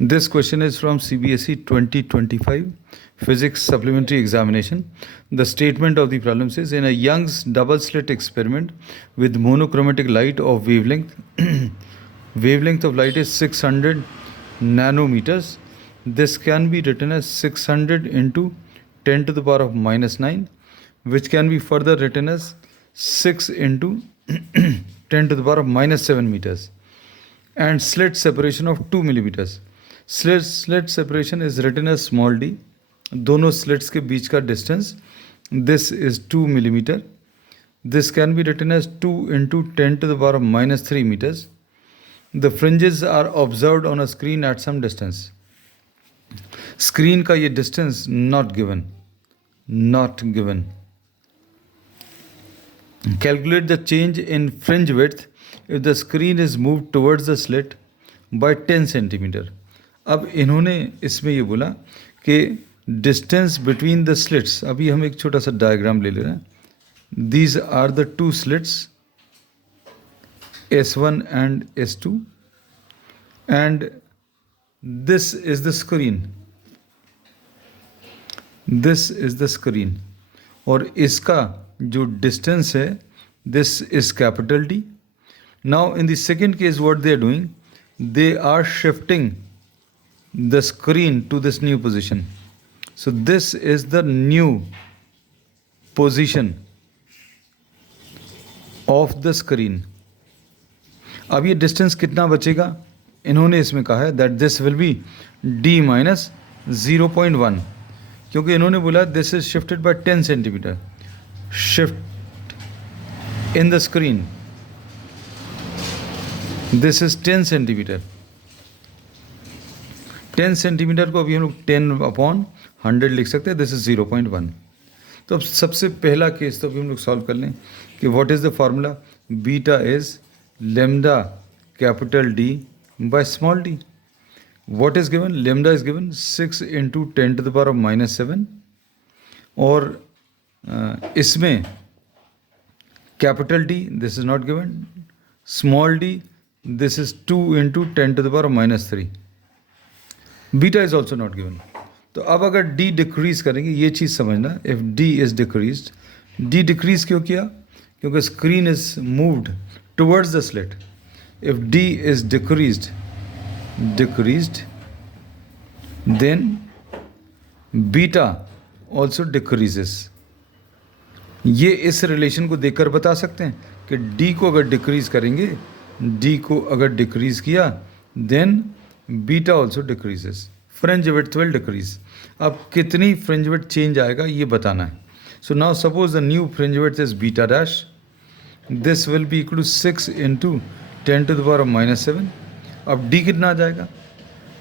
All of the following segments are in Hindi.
This question is from CBSE 2025 Physics Supplementary Examination. The statement of the problem says, in a Young's double slit experiment with monochromatic light of wavelength, wavelength of light is 600 nanometers. This can be written as 600 into 10 to the power of minus 9, which can be further written as 6 into 10 to the power of minus 7 meters. And slit separation of 2 millimeters. Slit separation is written as small d. दोनों स्लिट्स के बीच का distance this is 2 millimeter. This can be written as 2 into 10 to the power minus 3 meters. The fringes are observed on a screen at some distance. Screen का ये distance not given. Calculate the change in fringe width if the screen is move towards the slit by 10 centimeter. अब इन्होंने इसमें ये बोला कि डिस्टेंस बिटवीन द स्लिट्स. अभी हम एक छोटा सा डायग्राम ले रहे हैं. These are the two slits S1 and S2 and this is the screen. This is the screen और इसका जो डिस्टेंस है this is capital D. Now in the second case what they are doing, they are shifting the screen to this new position. So this is the new position of the screen. अब ये डिस्टेंस कितना बचेगा इन्होंने इसमें कहा है that this will be D minus 0.1, क्योंकि इन्होंने बोला this is shifted by 10 centimeter. Shift in the screen, this is 10 centimetre. 10 centimetre को अभी हम लोग 10/100 लिख सकते हैं. This is 0.1. तो अब सबसे पहला केस तो अभी हम लोग सॉल्व कर लें कि what is the formula. Beta is lambda capital D by small d. What is given, lambda is given 6 into 10 to the power of minus 7 और इसमें capital D this is not given. Small d this is 2 into 10 to the power of minus 3. Beta is also not given. तो अब अगर D डिक्रीज करेंगे, ये चीज़ समझना. If D is decrease, D decrease क्यों किया, क्योंकि screen is moved towards the slit. If D is decreased then beta also decreases. ये इस रिलेशन को देखकर बता सकते हैं कि D को अगर डिक्रीज करेंगे, D को अगर डिक्रीज किया then beta also decreases. Fringe width will decrease. अब कितनी फ्रिंज विड्थ चेंज आएगा ये बताना है. So now suppose the new fringe width is beta dash. This will be equal to 6 into 10 to the power of minus 7. अब D कितना आ जाएगा,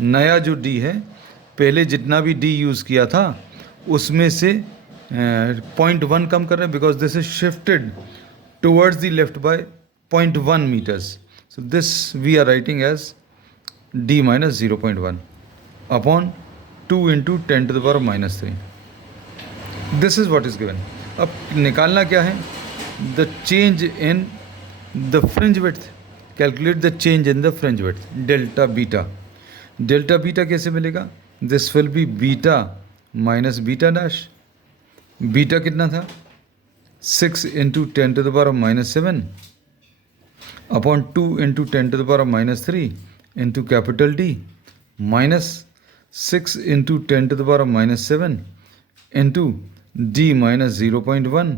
नया जो D है पहले जितना भी D यूज़ किया था उसमें से 0.1 कम कर रहे हैं because this is shifted towards the left by 0.1 meters. So this we are writing as D minus 0.1 upon 2 into 10 to the power of minus 3. This is what is given. अब निकालना क्या है, the change in the fringe width. Calculate the change in the fringe width, delta beta. Delta beta कैसे मिलेगा, this will be beta minus beta dash. Beta कितना था, 6 into 10 to the power of minus 7 upon 2 into 10 to the power of minus 3 into capital D minus 6 into 10 to the power of minus 7 into D minus 0.1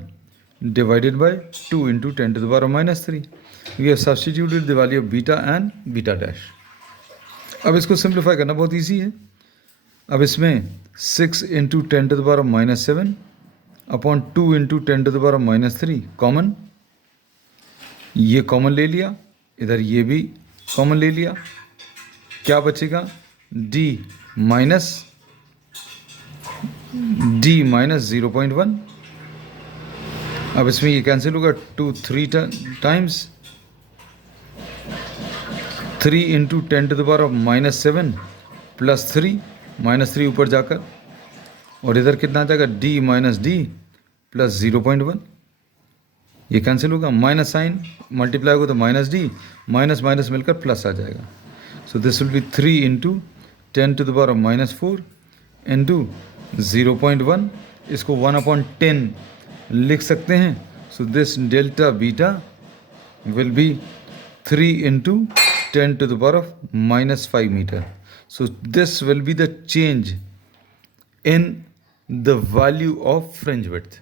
divided by 2 into 10 to the power of minus 3. We have substituted the value of beta and beta dash. अब इसको सिंप्लीफाई करना बहुत ईजी है. अब इसमें 6 into 10 to the power of minus 7 upon 2 into 10 to the power of minus 3 common. ये कॉमन ले लिया, इधर ये भी कॉमन ले लिया. क्या बचेगा, D माइनस 0.1. अब इसमें ये कैंसिल होगा 2 3 times 3 into 10 to the power of minus 7 plus 3 minus 3 ऊपर जाकर और इधर कितना आ जाएगा D माइनस D प्लस 0.1. ये कैंसिल होगा, माइनस साइन मल्टीप्लाई होगा तो माइनस D, माइनस माइनस मिलकर प्लस आ जाएगा. So this will B 3 into 10⁻⁻4 into 0.1, इसको 1/10 लिख सकते हैं. So this delta beta will be 3 into 10⁻⁻5 meter. So this will be the change in the value of fringe width.